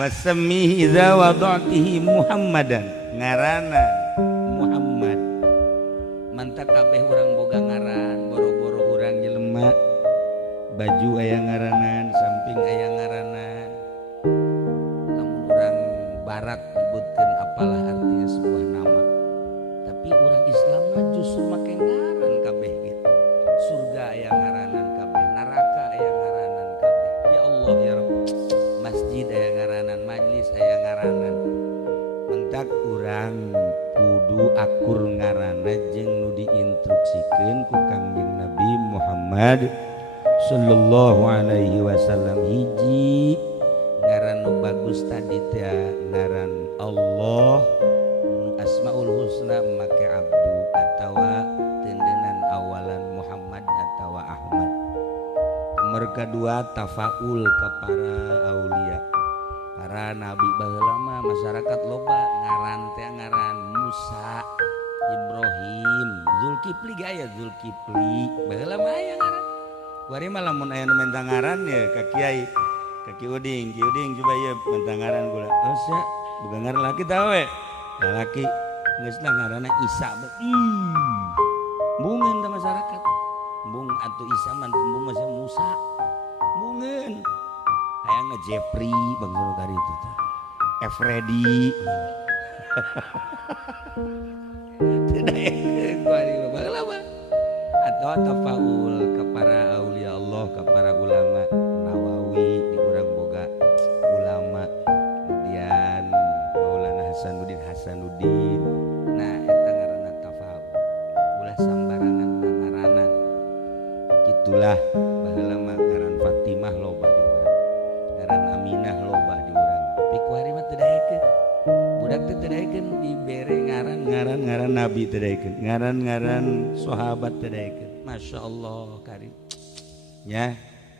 Wasmi idza wada'tihi Muhammadan ngaranna Muhammad. Manta kabeh urang boga ngaran, boro-boro urang jelema baju aya ngaranan, samping aya ngaranan. Lamun urang barat nyebutkeun apalah artinya sebuah nama. Tapi urang Islam mah justru make ngaran kabeh gitu. Surga aya ngaranan kabeh, neraka aya ngaranan kabeh. Ya Allah ya Rabb. Masjid aya ngaranan, majlis aya ngaranan. Mentak urang kudu akur ngaranna jeung nu diinstruksikeun ku Kangjeng Nabi Muhammad sallallahu alaihi wasallam. Hiji ngaran nu bagus tadi teh ngaran Allah nu Asmaul Husna make Abdu atawa tendenan awalan Muhammad atawa Ahmad. Nomor kedua tafaul ke para aulia, para nabi baheula mah masyarakat loba ngaran teh ngaran Musa, Ibrahim, Zulkifli gaya Zulkifli baheula mah aya ngaran. Kuari mah lamun aya nu menta ngaran ya ka kiai, ka Ki Uding coba ieu menta ngaran kula. Oh sia, boga ngaran laki tah we. Laki geus lah ngaranna Isa. Bungeun teh masyarakat. Bung atau Isa man bung masih Musa bungeun aya nge Jeffrey bang suruh kari itu tah Freddy tidak kuari baheula mah atau tafaul ke para aulia Allah ke para ulama Nawawi di urang boga ulama kemudian Maulana Hasanuddin nah eta ngaranna tafaul ulah sambarangan ngaranan itulah baheula mah ngaran Fatimah loba di urang, ngaran Aminah loba di urang. Tapi kuari mah teu daekeun. Budak teh teu daekeun dibere ngaran nabi teu daekeun, ngaran sahabat teu daekeun. Masyaallah karim. Ya.